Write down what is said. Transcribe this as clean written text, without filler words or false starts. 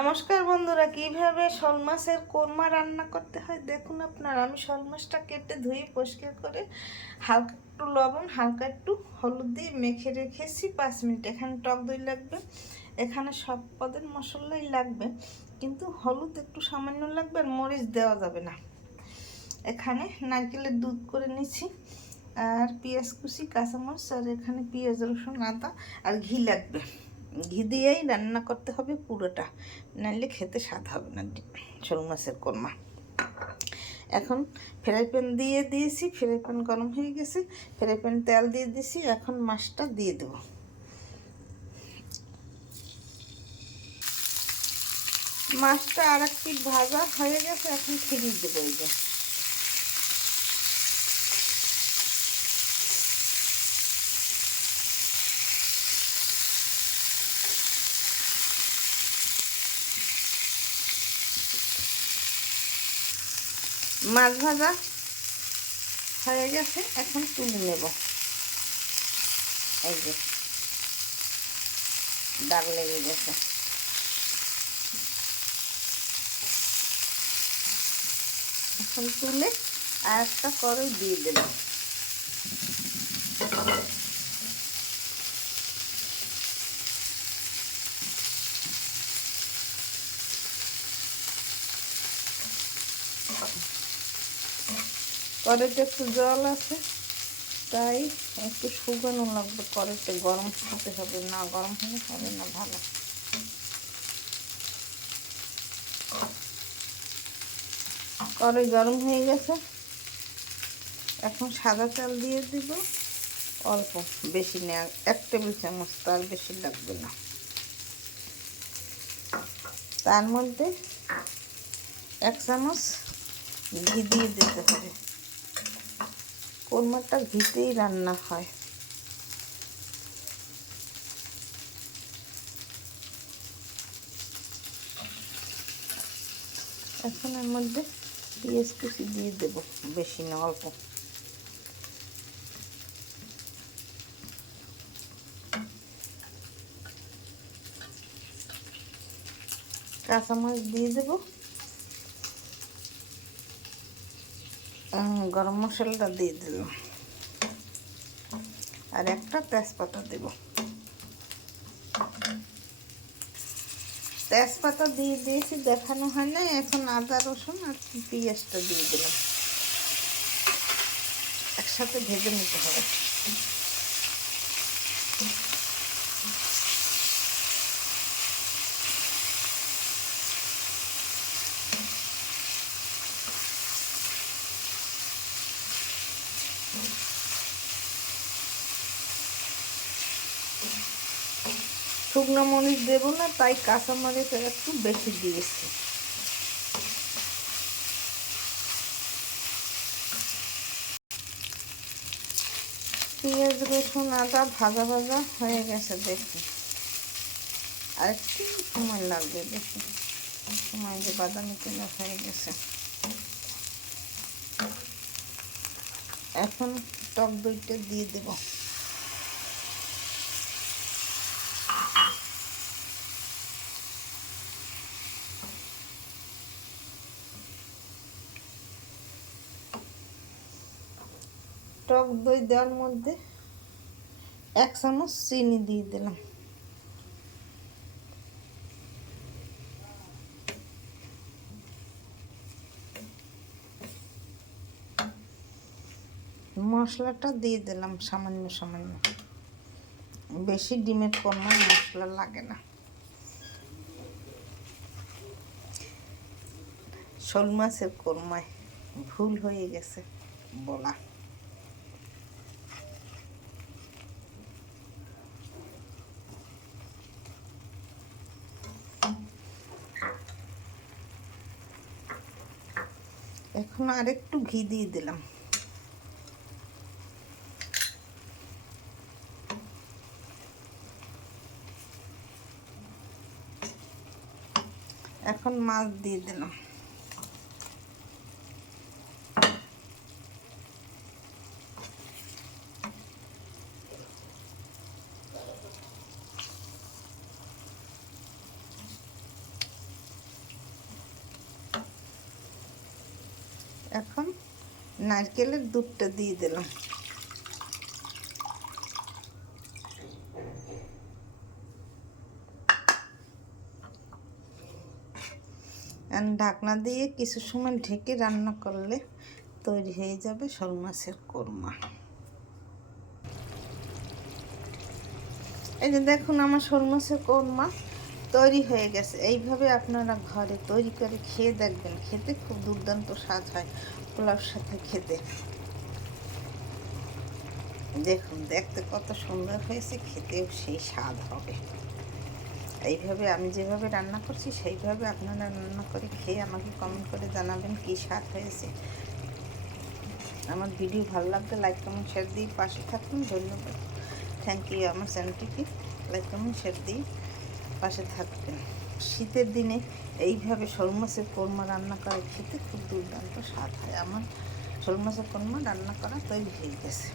নমস্কার বন্ধুরা, কিভাবে শোল মাছের কোরমা রান্না করতে হয় দেখুন আপনারা। আমি শোল মাছটা কেটে ধুয়ে পরিষ্কার করে হালকা একটু লবণ, হালকা একটু হলুদ দিয়ে মেখে রেখেছি 5 মিনিট। এখানে টক দই লাগবে, এখানে সব পদের মশলাই লাগবে, কিন্তু হলুদ একটু সামান্য লাগবে আর মরিচ দেওয়া যাবে না। এখানে নারকেলের দুধ করে নিচ্ছি, আর পেঁয়াজ কুচি, কাঁচামরিচ, আর এখানে পেঁয়াজ, রসুন, আদা আর ঘি লাগবে। ঘি দিয়েই রান্না করতে হবে পুরোটা, নাহলে খেতে স্বাদ হবে না শোল মাছের কোরমা। এখন ফ্রাই প্যান দিয়ে দিয়েছি, ফ্রাই প্যান গরম হয়ে গেছে, ফ্রাই প্যান তেল দিয়ে দিয়েছি। এখন মাছটা দিয়ে দেব। মাছটা আর এক পিঠ ভাজা হয়ে গেছে, এখন ছিঁড়ে দেবো। এই যে মাছ ভাজা হয়ে গেছে, এখন তুলে নেব। এই যে দাগ লেগে গেছে, এখন তুলে আর একটা কড়াই দিয়ে দেব। কড়াইতে একটু জল আছে, তাই একটু শুকানো লাগবে। কড়াইতে গরম হতে হবে, না গরম হলে হবে না ভালো। কড়াই গরম হয়ে গেছে, এখন সাদা তেল দিয়ে দিব অল্প, বেশি নেই, 1 টেবিল চামচ, তার বেশি লাগবে না। তার মধ্যে 1 চামচ ঘি দিয়ে দিতে হবে। কোরমাটা ঘিতেই রান্না হয়। এখন এর মধ্যে পেঁয়াজ কুচি দিয়ে দেব, বেশি না, অল্প। কাঁচামরিচ দিয়ে দেব, গরম মশলাটা দিয়ে দিলাম, আর একটা তেজপাতা দেব। তেজপাতা দিয়ে দিয়েছি, দেখানো হয় না। এখন আদা, রসুন আর পেঁয়াজটা দিয়ে দিলাম, একসাথে ভেজে নিতে হবে। শুকনো মরিচ দেবো না, তাই কাঁচা মরিচ একটু বেশি দিয়েছি। পেঁয়াজ, রসুন, আদা ভাজা ভাজা হয়ে গেছে দেখুন। আর একটু সময় লাগবে, বেশি সময় যে বাদামি কালার হয়ে গেছে। এখন টক দইটা দিয়ে দেব। টক দই দেওয়ার মধ্যে 1 চামচ চিনি দিয়ে দিলাম। মশলাটা দিয়ে দিলাম সামান্য সামান্য, বেশি ডিমের কোরমা মশলা লাগে না। শোল মাছের কোরমায় ভুল হয়ে গেছে বলা। এখন আর একটু ঘি দিয়ে দিলাম। এখন মাছ দিয়ে দিলাম। এখন নারকেলের দুধটা দিয়ে দিলাম। ঢাকনা দিয়ে কিছু সময় ঢেকে রান্না করলে তৈরি হয়ে যাবে শোল মাছের কোরমা। এই যে দেখুন আমার শোল মাছের কোরমা তৈরি হয়ে গেছে। এইভাবে আপনারা ঘরে তৈরি করে খেয়ে দেখবেন, খেতে খুব দুর্দান্ত স্বাদ হয় পোলাওর সাথে খেতে। দেখুন দেখতে কত সুন্দর হয়েছে, খেতেও সেই স্বাদ হবে। এইভাবে আমি যেভাবে রান্না করছি সেইভাবে আপনারা রান্না করে খেয়ে আমাকে কমেন্ট করে জানাবেন কী স্বাদ হয়েছে। আমার ভিডিও ভালো লাগলে লাইক কমেন্ট শেয়ার দিয়ে পাশে থাকুন। ধন্যবাদ, থ্যাংক ইউ। আমার চ্যানেলটিকে লাইক কমেন্ট শেয়ার দিয়ে পাশে থাকবেন। শীতের দিনে এইভাবে শোল মাছের কোরমা রান্না করে খেতে খুব দুর্দান্ত স্বাদ হয়। আমার শোল মাছের কোরমা রান্না করা তৈরি হয়ে গেছে।